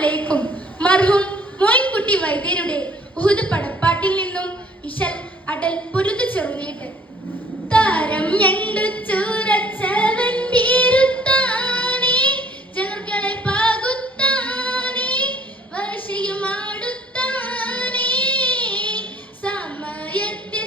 അലൈക്കും മർഹൂം മോയിൻകുട്ടി വൈദ്യരുടെ ഉഹുദ് പടപ്പാട്ടിൽ നിന്നും ഇശൽ അടൽ പൊരുതു ചെറുനീട്ട്. താരം ഞണ്ടു ചൂരച്ചവൻ വീരുത്താനേ ജനങ്ങളെ സമയത്തിൽ